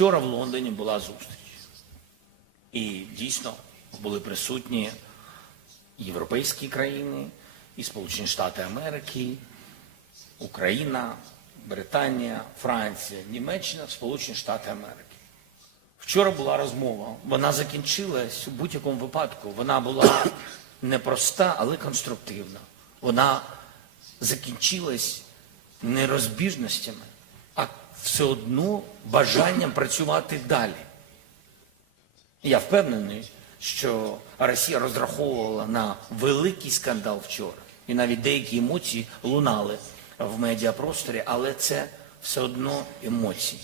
Вчора в Лондоні була зустріч. І дійсно були присутні європейські країни, і Сполучені Штати Америки, Україна, Британія, Франція, Німеччина, Сполучені Штати Америки. Вчора була розмова. Вона закінчилась у будь-якому випадку. Вона була непроста, але конструктивна. Вона закінчилась не розбіжностями, а все одно бажанням працювати далі. Я впевнений, що Росія розраховувала на великий скандал вчора. І навіть деякі емоції лунали в медіапросторі, але це все одно емоції.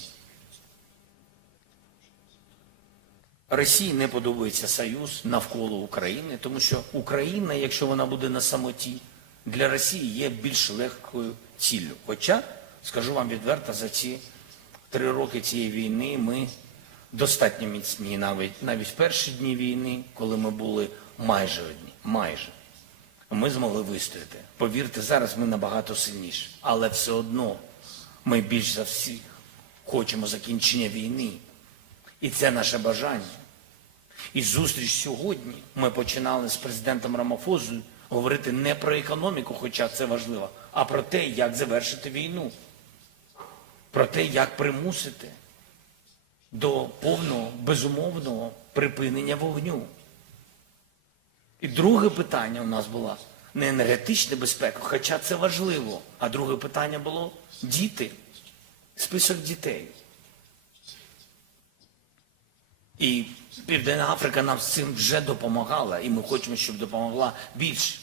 Росії не подобається союз навколо України, тому що Україна, якщо вона буде на самоті, для Росії є більш легкою ціллю. Хоча, скажу вам відверто, за ці три роки цієї війни ми достатньо міцні, навіть навіть в перші дні війни, коли ми були майже одні, майже. Ми змогли вистояти. Повірте, зараз ми набагато сильніші. Але все одно ми більш за всіх хочемо закінчення війни. І це наше бажання. І зустріч сьогодні ми починали з президентом Рамафозою говорити не про економіку, хоча це важливо, а про те, як завершити війну, про те, як примусити до повного безумовного припинення вогню. І друге питання у нас було не енергетична безпека, хоча це важливо. А друге питання було діти, список дітей. І Південна Африка нам з цим вже допомагала, і ми хочемо, щоб допомогла більше.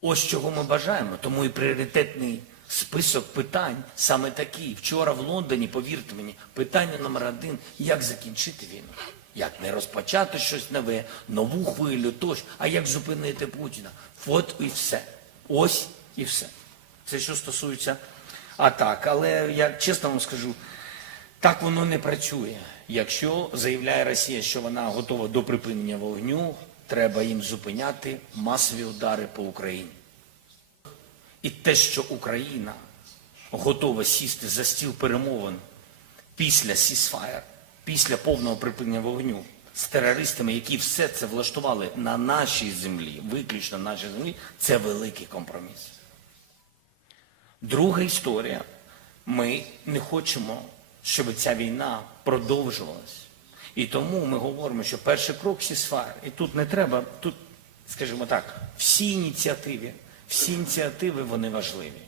Ось чого ми бажаємо. Тому і пріоритетний список питань саме такий. Вчора в Лондоні, повірте мені, питання номер один як закінчити війну. Як не розпочати щось нове, нову хвилю, тощо, а як зупинити Путіна. От і все. Ось і все. Це що стосується атак. Але я чесно вам скажу, так воно не працює. Якщо заявляє Росія, що вона готова до припинення вогню, треба їм зупиняти масові удари по Україні. І те, що Україна готова сісти за стіл перемовин після сісфаєр, після повного припинення вогню з терористами, які все це влаштували на нашій землі, виключно на нашій землі, це великий компроміс. Друга історія. Ми не хочемо, щоб ця війна продовжувалась. І тому ми говоримо, що перший крок сісфаєр. І тут не треба, тут, скажімо так, всі ініціативи, всі ініціативи вони важливі.